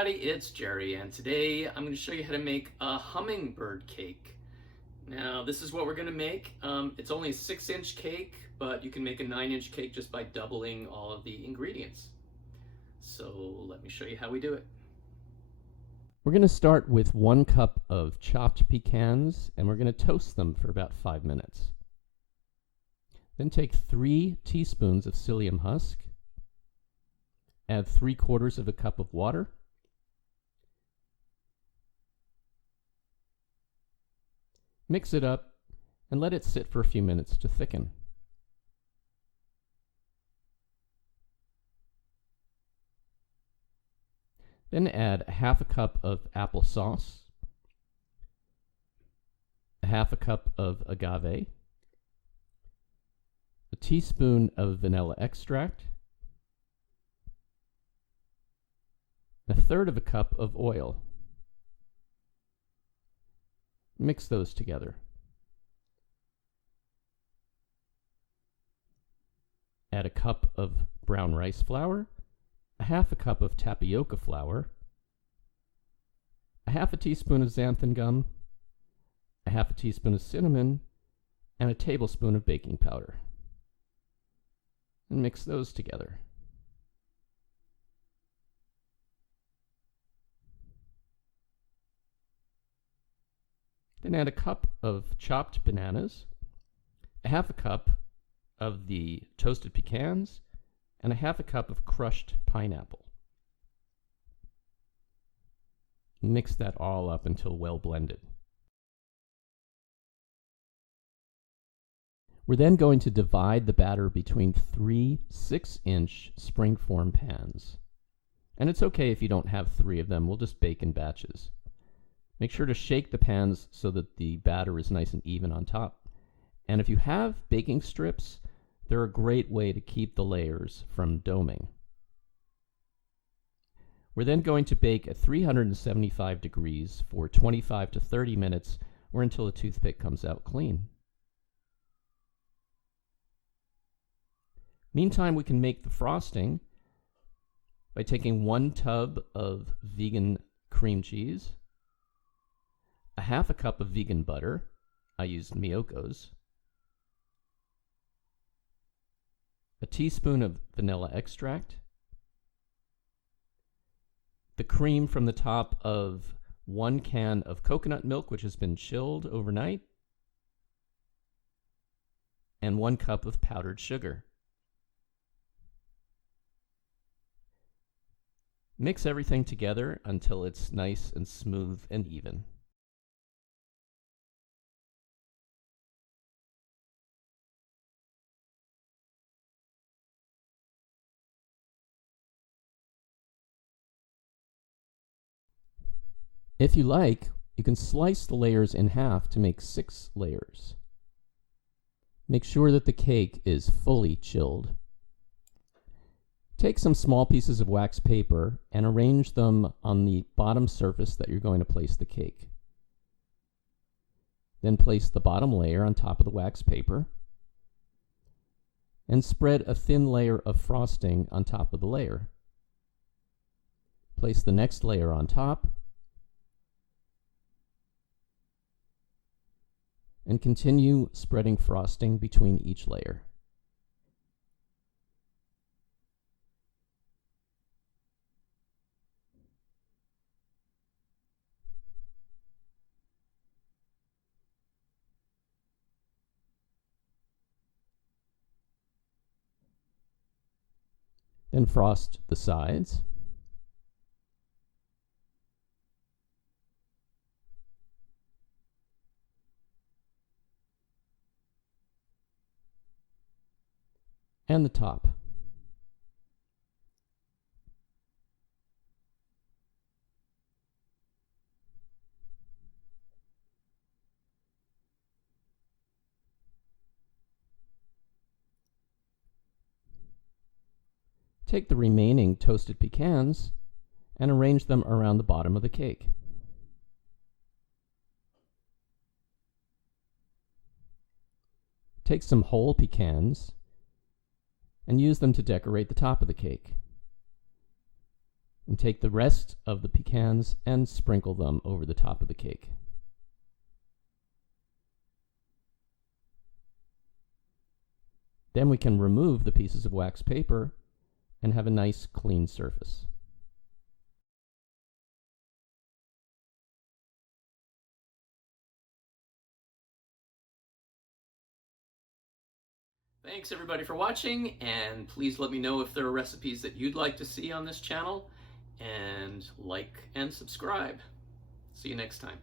everybody, it's Jerry, and today I'm going to show you how to make a hummingbird cake. Now this is what we're going to make. It's only a 6-inch cake, but you can make a 9-inch cake just by doubling all of the ingredients. So let me show you how we do it. We're going to start with 1 cup of chopped pecans, and we're going to toast them for about 5 minutes. Then take 3 teaspoons of psyllium husk, add 3/4 of a cup of water, mix it up, and let it sit for a few minutes to thicken. Then add 1/2 cup of applesauce, 1/2 cup of agave, a teaspoon of vanilla extract, 1/3 cup of oil. Mix those together. Add a cup of brown rice flour, 1/2 cup of tapioca flour, 1/2 teaspoon of xanthan gum, 1/2 teaspoon of cinnamon, and a tablespoon of baking powder. And mix those together. Then add a cup of chopped bananas, 1/2 cup of the toasted pecans, and 1/2 cup of crushed pineapple. Mix that all up until well blended. We're then going to divide the batter between 3 6-inch springform pans. And it's okay if you don't have 3 of them, we'll just bake in batches. Make sure to shake the pans so that the batter is nice and even on top. And if you have baking strips, they're a great way to keep the layers from doming. We're then going to bake at 375 degrees for 25 to 30 minutes or until the toothpick comes out clean. Meantime, we can make the frosting by taking 1 tub of vegan cream cheese, 1/2 cup of vegan butter, I used Miyoko's, a teaspoon of vanilla extract, the cream from the top of 1 can of coconut milk which has been chilled overnight, and 1 cup of powdered sugar. Mix everything together until it's nice and smooth and even. If you like, you can slice the layers in half to make 6 layers. Make sure that the cake is fully chilled. Take some small pieces of wax paper and arrange them on the bottom surface that you're going to place the cake. Then place the bottom layer on top of the wax paper and spread a thin layer of frosting on top of the layer. Place the next layer on top and continue spreading frosting between each layer. Then frost the sides. And the top. Take the remaining toasted pecans and arrange them around the bottom of the cake. Take some whole pecans and use them to decorate the top of the cake. And take the rest of the pecans and sprinkle them over the top of the cake. Then we can remove the pieces of wax paper and have a nice clean surface. Thanks everybody for watching, and please let me know if there are recipes that you'd like to see on this channel, and like and subscribe. See you next time.